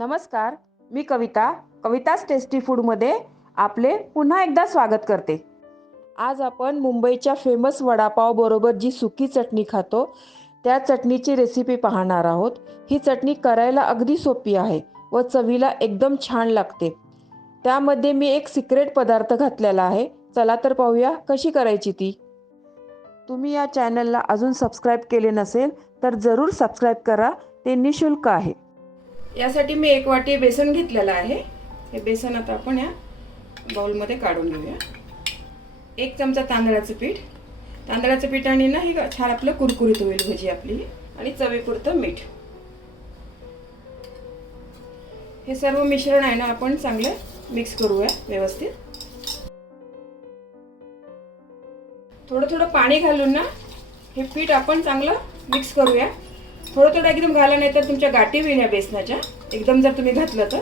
नमस्कार मी कविता कविताच टेस्टी फूडमध्ये आपले पुन्हा एकदा स्वागत करते. आज आपण मुंबईच्या फेमस वडापाव बरोबर जी सुकी चटणी खातो त्या चटणीची रेसिपी पाहणार आहोत. ही चटणी करायला अगदी सोपी आहे व चवीला एकदम छान लागते. त्यामध्ये मी एक सिक्रेट पदार्थ घातलेला आहे. चला तर पाहूया कशी करायची ती. तुम्ही या चॅनलला अजून सबस्क्राईब केले नसेल तर जरूर सबस्क्राईब करा. ते निशुल्क आहे. यासाठी मी एक वाटी बेसन घेतलेलं आहे. हे बेसन आता आपण या बाउलमध्ये काढून घेऊया. एक चमचा तांदळाचं पीठ. तांदळाचं पिठाने ना हे छान आपलं कुरकुरीत होईल भजी आपली. आणि चवीपुरतं मीठ. हे सर्व मिश्रण आहे ना आपण चांगलं मिक्स करूया व्यवस्थित. थोडं थोडं पाणी घालून ना हे पीठ आपण चांगलं मिक्स करूया. थोडं थोडं एकदम घाला नाही तर तुमच्या गाठी होईल या बेसनाच्या. एकदम जर तुम्ही घातलं तर.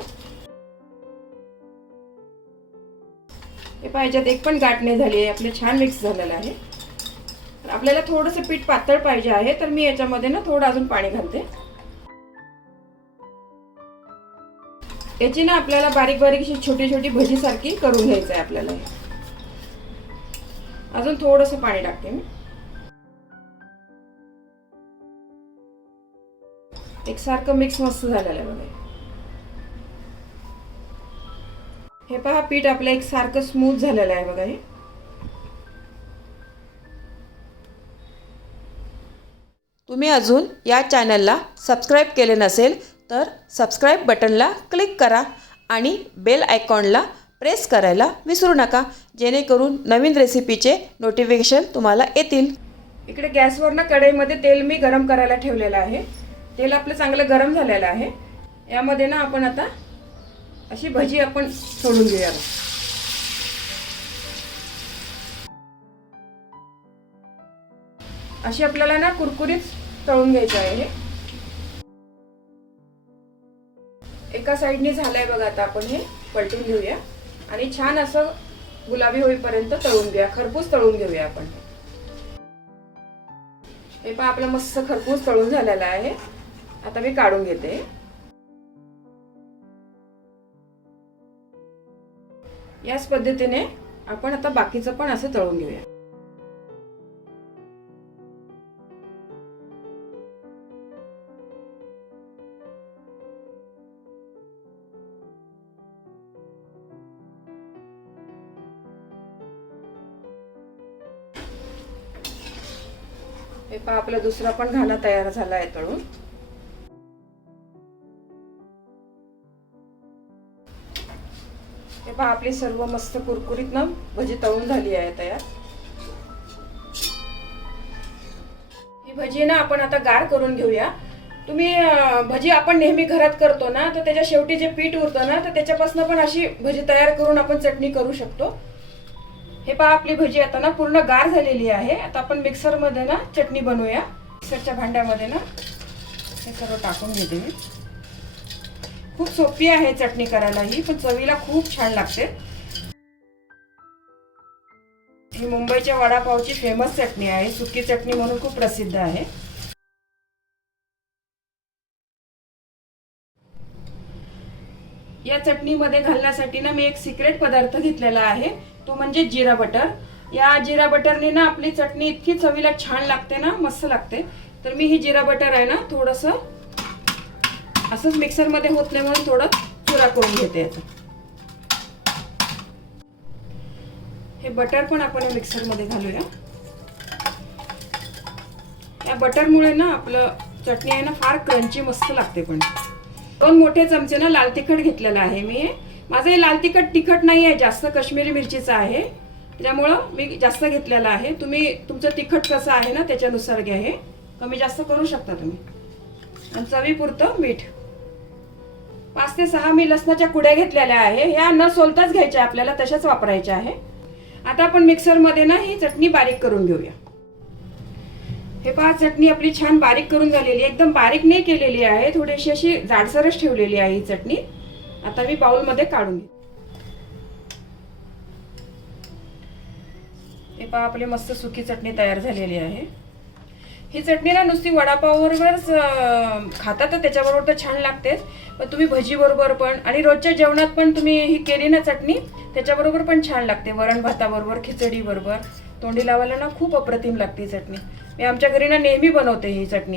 हे पाहिजेत एक पण गाठ नाही झाली आहे. आपलं छान मिक्स झालेलं आहे. तर आपल्याला थोडंसं पीठ पातळ पाहिजे आहे तर मी याच्यामध्ये ना थोडं अजून पाणी घालते. याची ना आपल्याला बारीक बारीक अशी छोटी छोटी भजीसारखी करून घ्यायचं आहे आपल्याला अजून थोडंसं पाणी टाकते मी. एक सारखं मिक्स मस्त झालेलं आहे बघा. हे पहा पीठ आपलं एक सारखं स्मूथ झालेलं आहे बघा हे. तुम्ही अजून या चॅनलला सबस्क्राईब केले नसेल तर सबस्क्राईब बटनला क्लिक करा आणि बेल आयकॉनला प्रेस करायला विसरू नका जेणेकरून नवीन रेसिपीचे नोटिफिकेशन तुम्हाला येतील. इकडे गॅसवरनं कढईमध्ये तेल मी गरम करायला ठेवलेलं आहे. तेल आपलं चांगलं गरम झालेलं आहे. यामध्ये ना आपण आता अशी भजी आपण सोडून घेऊया अशी आपल्याला ना कुरकुरीत तळून घ्यायचं आहे. हे एका साईडने झालंय बघा आता आपण हे पलटून घेऊया. आणि छान असं गुलाबी होईपर्यंत तळून घेऊया. खरपूस तळून घेऊया आपण. हे पण आपलं मस्त खरपूस तळून झालेलं आहे. आता मी काढून घेते. याच पद्धतीने आपण आता बाकीचं पण असं तळून घेऊया. हे पहा आपला दुसरा पण घाणा तयार झाला आहे तळून. हे पहा आपली सर्व मस्त कुरकुरीत ना भजी तळून झाली आहे तयार. ही भजी ना आपण आता गार करून घेऊया. तुम्ही भजी आपण नेहमी घरात करतो ना तर त्याच्या शेवटी जे पीठ उरतं ना तर त्याच्यापासून पण अशी भजी तयार करून आपण चटणी करू शकतो. हे पहा आपली भजी आता ना पूर्ण गार झालेली आहे. आता आपण मिक्सरमध्ये ना चटणी बनवूया. मिक्सरच्या भांड्यामध्ये ना हे सर्व टाकून घेते मी. खूप सोपी आहे चटणी करायला ही पण चवीला खूप छान लागते. ही मुंबईच्या वडापावची फेमस चटणी आहे. सुकी चटणी म्हणून खूप प्रसिद्ध आहे. या चटणीमध्ये घालण्यासाठी ना मी एक सिक्रेट पदार्थ घेतलेला आहे. तो म्हणजे जिरा बटर. या जिरा बटरने ना आपली चटणी इतकी चवीला छान लागते ना मस्त लागते. तर मी ही जिरा बटर आहे ना थोडंसं असंच मिक्सरमध्ये होत नाही म्हणून थोडं चुरा करून घेते याचा हे बटर पण आपण या मिक्सरमध्ये घालूया. या बटरमुळे ना आपलं चटणी आहे ना फार क्रंची मस्त लागते पण. दोन मोठे चमचे ना लाल तिखट घेतलेलं आहे मी. माझं हे लाल तिखट तिखट नाही आहे जास्त काश्मीरी मिरचीचं आहे. त्यामुळं मी जास्त घेतलेलं आहे. तुम्ही तुमचं तिखट कसं आहे ना त्याच्यानुसार घ्या हे. कमी जास्त करू शकता तुम्ही. आणि चवीपुरतं मीठ. पाच ते सहा मी लसणाच्या कुड्या घेतलेल्या आहे. ह्या न सोलताच घ्यायच्या आपल्याला तशाच वापरायच्या आहे. आता आपण मिक्सरमध्ये ना ही चटणी बारीक करून घेऊया. हे पहा चटणी आपली छान बारीक करून झालेली एकदम बारीक नाही केलेली आहे. थोडीशी अशी जाडसरच ठेवलेली आहे ही चटणी. आता मी बाउलमध्ये काढून घे हे पहा आपली मस्त सुकी चटणी तयार झालेली आहे. ही चटणी ना नुसती वडापावबरोबरच खाता तर त्याच्याबरोबर तर छान लागतेच पण तुम्ही भजीबरोबर पण आणि रोजच्या जेवणात पण तुम्ही ही केली ना चटणी त्याच्याबरोबर पण छान लागते. वरण भाताबरोबर खिचडीबरोबर तोंडी लावायला ना खूप अप्रतिम लागते ही चटणी. मी आमच्या घरी ना नेहमी बनवते ही चटणी.